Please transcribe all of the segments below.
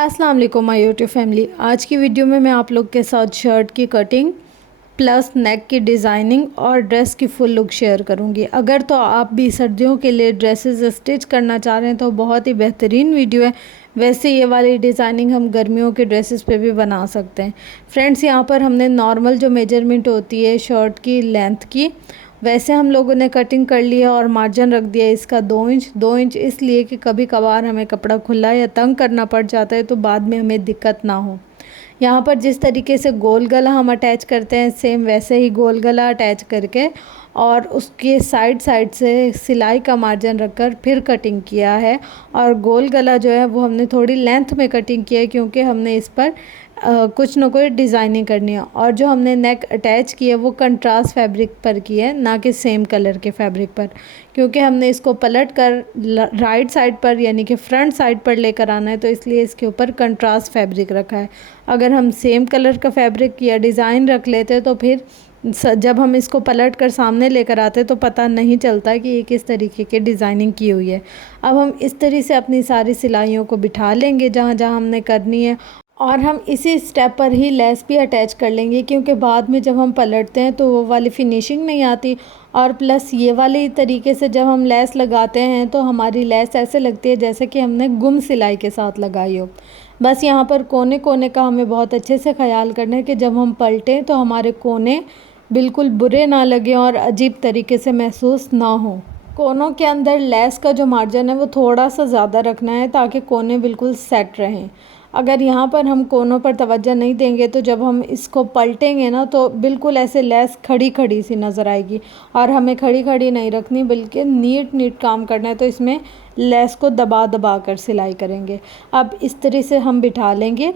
अस्सलाम वालेकुम my YouTube family. आज की वीडियो में मैं आप लोग के साथ शर्ट की कटिंग प्लस नेक की डिज़ाइनिंग और ड्रेस की फुल लुक शेयर करूंगी। अगर तो आप भी सर्दियों के लिए ड्रेसेस स्टिच करना चाह रहे हैं तो बहुत ही बेहतरीन वीडियो है। वैसे ये वाली डिज़ाइनिंग हम गर्मियों के ड्रेसेस पे भी बना सकते हैं। फ्रेंड्स, यहाँ पर हमने नॉर्मल जो मेजरमेंट होती है शर्ट की लेंथ की, वैसे हम लोगों ने कटिंग कर ली है और मार्जिन रख दिया है इसका 2 इंच इसलिए कि कभी कभार हमें कपड़ा खुला या तंग करना पड़ जाता है तो बाद में हमें दिक्कत ना हो। यहाँ पर जिस तरीके से गोल गला हम अटैच करते हैं सेम वैसे ही गोल गला अटैच करके और उसके साइड साइड से सिलाई का मार्जिन रखकर फिर कटिंग किया है। और गोल गला जो है वो हमने थोड़ी लेंथ में कटिंग किया है क्योंकि हमने इस पर कुछ ना कोई डिज़ाइनिंग करनी है। और जो हमने नेक अटैच की है वो कंट्रास्ट फैब्रिक पर की है, ना कि सेम कलर के फैब्रिक पर, क्योंकि हमने इसको पलट कर राइट साइड पर यानी कि फ्रंट साइड पर लेकर आना है तो इसलिए इसके ऊपर कंट्रास्ट फैब्रिक रखा है। अगर हम सेम कलर का फैब्रिक या डिज़ाइन रख लेते तो फिर जब हम इसको पलट कर सामने लेकर आते तो पता नहीं चलता कि ये किस तरीके की डिज़ाइनिंग की हुई है। अब हम इस तरह से अपनी सारी सिलाइयों को बिठा लेंगे जहाँ जहाँ हमने करनी है और हम इसी स्टेप पर ही लेस भी अटैच कर लेंगे क्योंकि बाद में जब हम पलटते हैं तो वो वाली फिनिशिंग नहीं आती। और प्लस ये वाले तरीके से जब हम लेस लगाते हैं तो हमारी लेस ऐसे लगती है जैसे कि हमने गुम सिलाई के साथ लगाई हो। बस यहाँ पर कोने कोने का हमें बहुत अच्छे से ख्याल करना है कि जब हम पलटें तो हमारे कोने बिल्कुल बुरे ना लगें और अजीब तरीके से महसूस ना हो। कोनों के अंदर लेस का जो मार्जिन है वो थोड़ा सा ज़्यादा रखना है ताकि कोने बिल्कुल सेट रहें। अगर यहाँ पर हम कोनों पर तवज्जो नहीं देंगे तो जब हम इसको पलटेंगे ना तो बिल्कुल ऐसे लेस खड़ी खड़ी सी नज़र आएगी। और हमें खड़ी खड़ी नहीं रखनी बल्कि नीट नीट काम करना है, तो इसमें लेस को दबा दबा कर सिलाई करेंगे। अब इस तरह से हम बिठा लेंगे।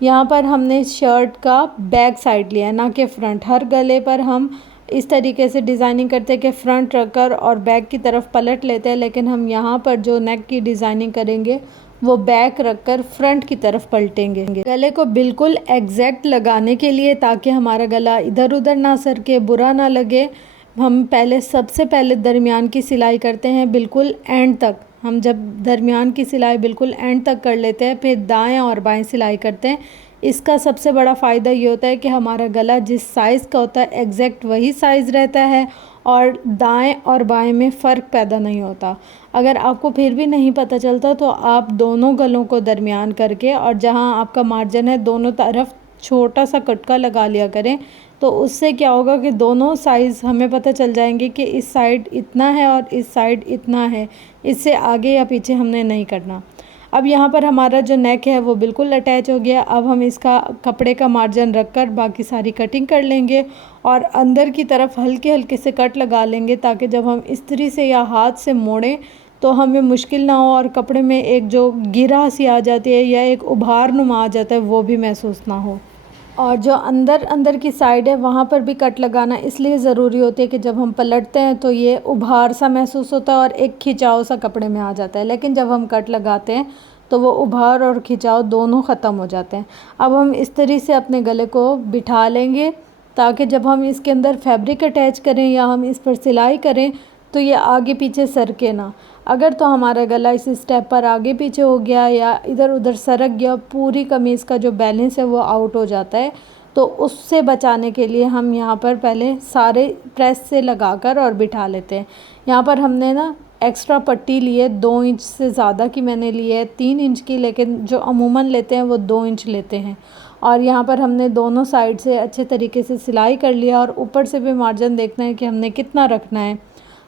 यहाँ पर हमने शर्ट का बैक साइड लिया है ना कि फ्रंट। हर गले पर हम इस तरीके से डिज़ाइनिंग करते हैं कि फ़्रंट रखकर और बैक की तरफ पलट लेते हैं, लेकिन हम यहाँ पर जो नेक की डिज़ाइनिंग करेंगे वो बैक रखकर फ्रंट की तरफ पलटेंगे। गले को बिल्कुल एग्जैक्ट लगाने के लिए ताकि हमारा गला इधर उधर ना सरके, बुरा ना लगे, हम सबसे पहले दरमियान की सिलाई करते हैं बिल्कुल एंड तक। हम जब दरमियान की सिलाई बिल्कुल एंड तक कर लेते हैं फिर दाएं और बाएं सिलाई करते हैं। इसका सबसे बड़ा फ़ायदा ये होता है कि हमारा गला जिस साइज़ का होता है एग्जैक्ट वही साइज़ रहता है और दाएं और बाएं में फ़र्क पैदा नहीं होता। अगर आपको फिर भी नहीं पता चलता तो आप दोनों गलों को दरमियान करके और जहां आपका मार्जिन है दोनों तरफ छोटा सा कटका लगा लिया करें। तो उससे क्या होगा कि दोनों साइज़ हमें पता चल जाएंगे कि इस साइड इतना है और इस साइड इतना है। इससे आगे या पीछे हमने नहीं करना। अब यहाँ पर हमारा जो नेक है वो बिल्कुल अटैच हो गया। अब हम इसका कपड़े का मार्जिन रखकर बाकी सारी कटिंग कर लेंगे और अंदर की तरफ हल्के हल्के से कट लगा लेंगे ताकि जब हम इस्त्री से या हाथ से मोड़ें तो हमें मुश्किल ना हो और कपड़े में एक जो गिरा सी आ जाती है या एक उभार नुमा आ जाता है वो भी महसूस ना हो। और जो अंदर अंदर की साइड है वहाँ पर भी कट लगाना इसलिए ज़रूरी होती है कि जब हम पलटते हैं तो ये उभार सा महसूस होता है और एक खिंचाव सा कपड़े में आ जाता है, लेकिन जब हम कट लगाते हैं तो वो उभार और खिंचाव दोनों ख़त्म हो जाते हैं। अब हम इस तरह से अपने गले को बिठा लेंगे ताकि जब हम इसके अंदर फैब्रिक अटैच करें या हम इस पर सिलाई करें तो ये आगे पीछे सरके ना। अगर तो हमारा गला इस स्टेप पर आगे पीछे हो गया या इधर उधर सरक गया, पूरी कमीज़ का जो बैलेंस है वो आउट हो जाता है। तो उससे बचाने के लिए हम यहाँ पर पहले सारे प्रेस से लगाकर और बिठा लेते हैं। यहाँ पर हमने ना एक्स्ट्रा पट्टी ली है 2 इंच से ज़्यादा की मैंने ली है, 3 इंच की, लेकिन जो अमूमन लेते हैं वो 2 इंच लेते हैं। और यहाँ पर हमने दोनों साइड से अच्छे तरीके से सिलाई कर लिया और ऊपर से भी मार्जिन देखना है कि हमने कितना रखना है,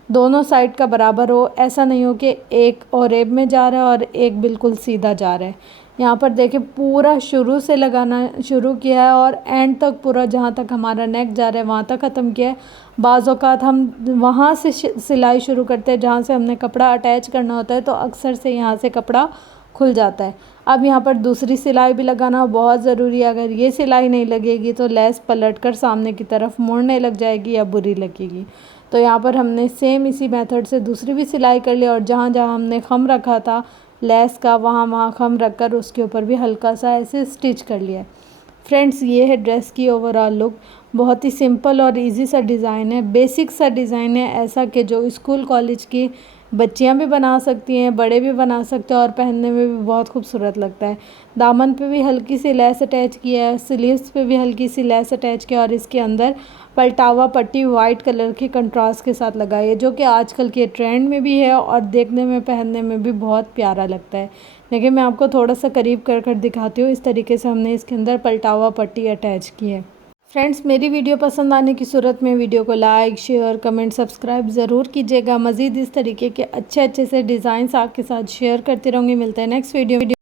दोनों साइड का बराबर हो। ऐसा नहीं हो कि एक और एब में जा रहा है और एक बिल्कुल सीधा जा रहा है। यहाँ पर देखिए पूरा शुरू से लगाना शुरू किया है और एंड तक पूरा जहाँ तक हमारा नेक जा रहा है वहाँ तक ख़त्म किया है। बाज़ औक़ात हम वहाँ से सिलाई शुरू करते हैं जहाँ से हमने कपड़ा अटैच करना होता है तो अक्सर से यहाँ से कपड़ा खुल जाता है। अब यहाँ पर दूसरी सिलाई भी लगाना बहुत ज़रूरी है। अगर ये सिलाई नहीं लगेगी तो लेस पलट कर सामने की तरफ मुड़ने लग जाएगी या बुरी लगेगी। तो यहाँ पर हमने सेम इसी मेथड से दूसरी भी सिलाई कर ली और जहाँ जहाँ हमने खम रखा था लेस का वहाँ खम रख कर उसके ऊपर भी हल्का सा ऐसे स्टिच कर लिया। फ्रेंड्स, ये है ड्रेस की ओवरऑल लुक। बहुत ही सिंपल और इजी सा डिज़ाइन है, बेसिक सा डिज़ाइन है, ऐसा कि जो स्कूल कॉलेज की बच्चियां भी बना सकती हैं, बड़े भी बना सकते हैं और पहनने में भी बहुत खूबसूरत लगता है। दामन पे भी हल्की सी लेस अटैच किया है, स्लीव्स पे भी हल्की सी लेस अटैच किया और इसके अंदर पलटावा पट्टी वाइट कलर की कंट्रास्ट के साथ लगाई है, जो कि आजकल के ट्रेंड में भी है और देखने में पहनने में भी बहुत प्यारा लगता है। देखिए मैं आपको थोड़ा सा करीब कर दिखाती हूँ। इस तरीके से हमने इसके अंदर पलटावा पट्टी अटैच की है। फ्रेंड्स, मेरी वीडियो पसंद आने की सूरत में वीडियो को लाइक, शेयर, कमेंट, सब्सक्राइब ज़रूर कीजिएगा। मज़ीद इस तरीके के अच्छे से डिज़ाइंस आपके साथ शेयर करती रहूँगी। मिलते हैं नेक्स्ट वीडियो।